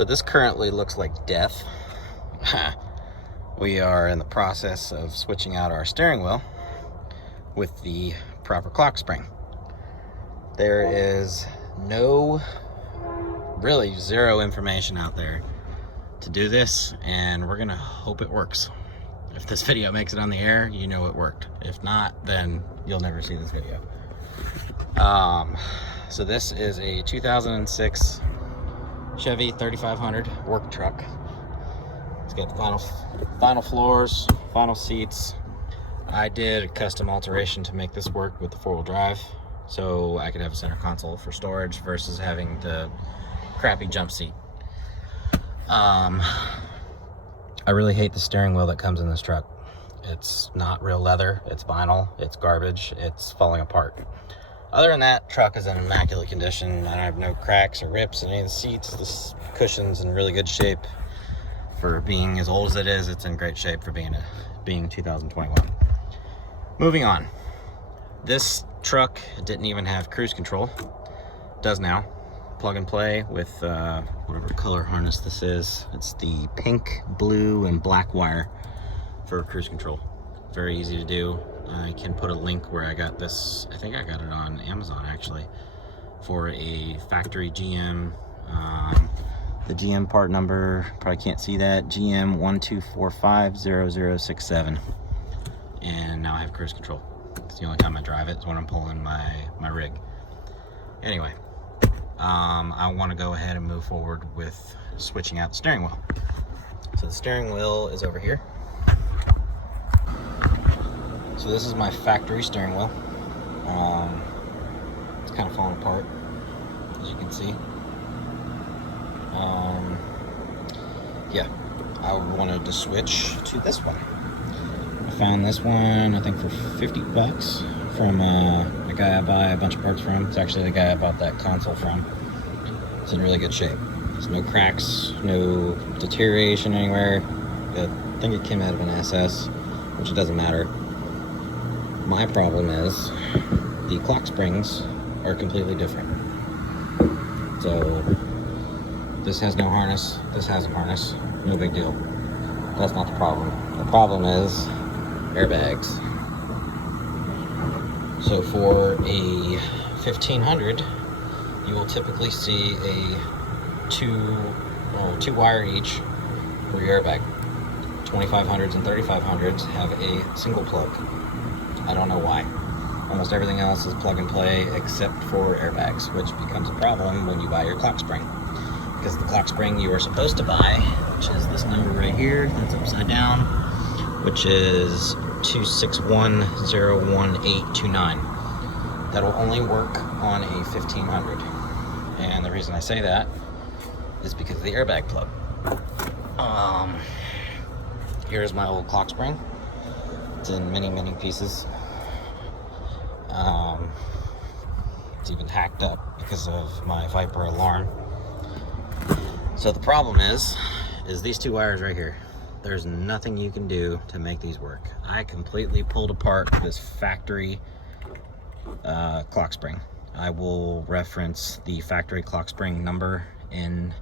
So this currently looks like death. We are in the process of switching out our steering wheel with the proper clock spring. There is really zero information out there to do this, and we're gonna hope it works. If this video makes it on the air, you know it worked. If not, then you'll never see this video. So this is a 2006 Chevy 3500 work truck. It's got vinyl floors, vinyl seats. I did a custom alteration to make this work with the four-wheel drive, so I could have a center console for storage versus having the crappy jump seat. I really hate the steering wheel that comes in this truck. It's not real leather, it's vinyl, it's garbage, it's falling apart. Other than that, truck is in immaculate condition. I have no cracks or rips in any of the seats. This cushion's in really good shape. For being as old as it is, it's in great shape for being 2021. Moving on. This truck didn't even have cruise control. It does now. Plug and play with whatever color harness this is. It's the pink, blue, and black wire for cruise control. Very easy to do. I can put a link where I got this. I think I got it on Amazon actually, for a factory GM. The GM part number, probably can't see that, GM 12450067. And now I have cruise control. It's the only time I drive it is when I'm pulling my rig. Anyway, I want to go ahead and move forward with switching out the steering wheel. So the steering wheel is over here. So this is my factory steering wheel. It's kind of falling apart, as you can see. Yeah, I wanted to switch to this one. I found this one, I think for 50 bucks from a guy I buy a bunch of parts from. It's actually the guy I bought that console from. It's in really good shape. There's no cracks, no deterioration anywhere. I think it came out of an SS, which it doesn't matter. My problem is the clock springs are completely different. So this has no harness, this has a harness, no big deal. That's not the problem. The problem is airbags. So for a 1500, you will typically see a two wire each for your airbag. 2500s and 3500s have a single plug. I don't know why. Almost everything else is plug and play except for airbags, which becomes a problem when you buy your clock spring. Because the clock spring you are supposed to buy, which is this number right here, that's upside down, which is 261-01829. That'll only work on a 1500. And the reason I say that is because of the airbag plug. Here's my old clock spring. It's in many pieces. It's even hacked up because of my Viper alarm. So the problem is these two wires right here. There's nothing you can do to make these work. I completely pulled apart this factory clock spring. I will reference the factory clock spring number in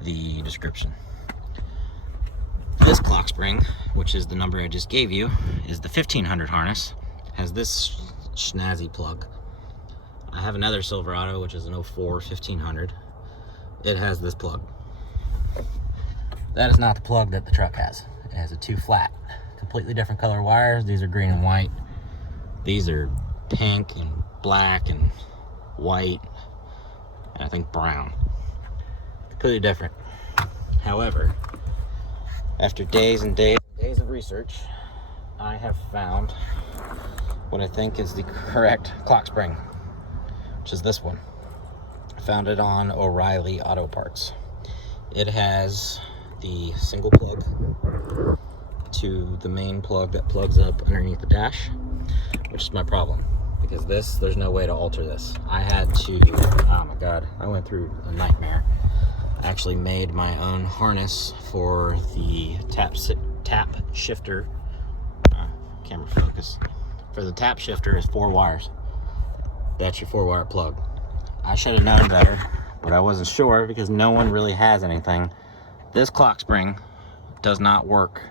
the description. This clock spring, which is the number I just gave you, is the 1500 harness. Has this snazzy plug. I have another Silverado, which is an 04 1500. It has this plug. That is not the plug that the truck has. It has a two flat, completely different color wires. These are green and white. These are pink and black and white, and I think brown. Completely different. However, after days and days and days of research, I have found what I think is the correct clock spring, which is this one. I found it on O'Reilly Auto Parts. It has the single plug to the main plug that plugs up underneath the dash, which is my problem, because there's no way to alter this. I had to, oh my god, I went through a nightmare. I actually made my own harness for the tap shifter. Camera focus. For the tap shifter is 4 wires. That's your 4-wire plug. I should have known better but I wasn't sure because no one really has anything. This clock spring does not work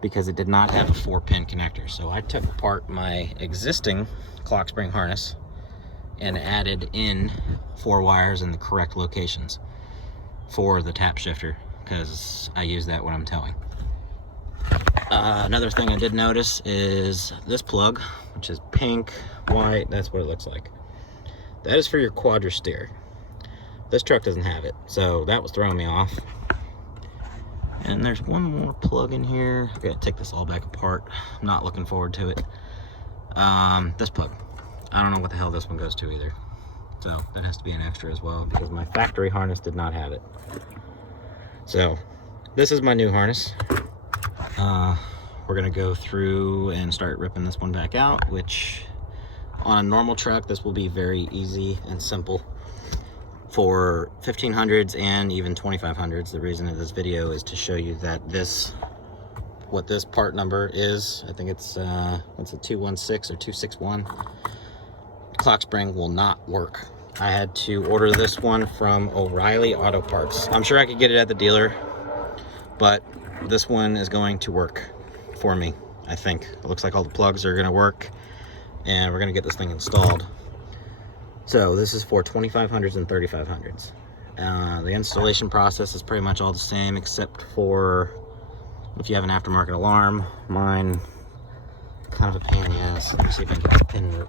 because it did not have a 4-pin connector. So I took apart my existing clock spring harness and added in 4 wires in the correct locations for the tap shifter, because I use that when I'm towing. Another thing I did notice is this plug, which is pink, white, that's what it looks like. That is for your quadra steer. This truck doesn't have it, so that was throwing me off. And there's one more plug in here. I gotta take this all back apart. I'm not looking forward to it. This plug. I don't know what the hell this one goes to either. So that has to be an extra as well because my factory harness did not have it. So this is my new harness. We're gonna go through and start ripping this one back out, which on a normal truck, this will be very easy and simple. For 1500s and even 2500s, the reason of this video is to show you that what this part number is. I think it's a 216 or 261. Clock spring will not work. I had to order this one from O'Reilly Auto Parts. I'm sure I could get it at the dealer, but this one is going to work for me, I think. It looks like all the plugs are gonna work, and we're gonna get this thing installed. So this is for 2500s and 3500s. The installation process is pretty much all the same, except for if you have an aftermarket alarm. Mine, kind of a pain in the ass. Let me see if I can get this pin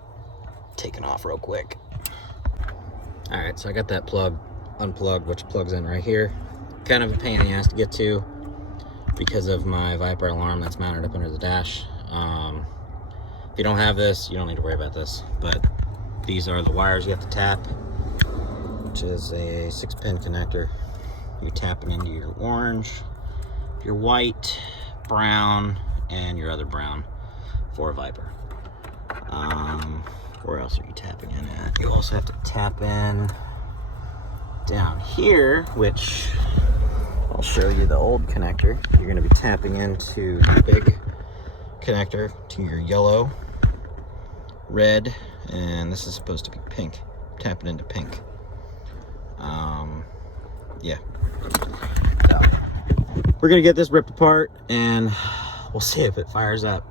taken off real quick. All right, so I got that plug unplugged, which plugs in right here. Kind of a pain in the ass to get to because of my Viper alarm that's mounted up under the dash. If you don't have this, you don't need to worry about this, but these are the wires you have to tap, which is a 6-pin connector. You're tapping into your orange, your white, brown, and your other brown for a Viper. Where else are you tapping in at? You also have to tap in down here, which I'll show you the old connector. You're going to be tapping into the big connector to your yellow, red, and this is supposed to be pink. Tapping into pink. Yeah. So we're gonna get this ripped apart and we'll see if it fires up.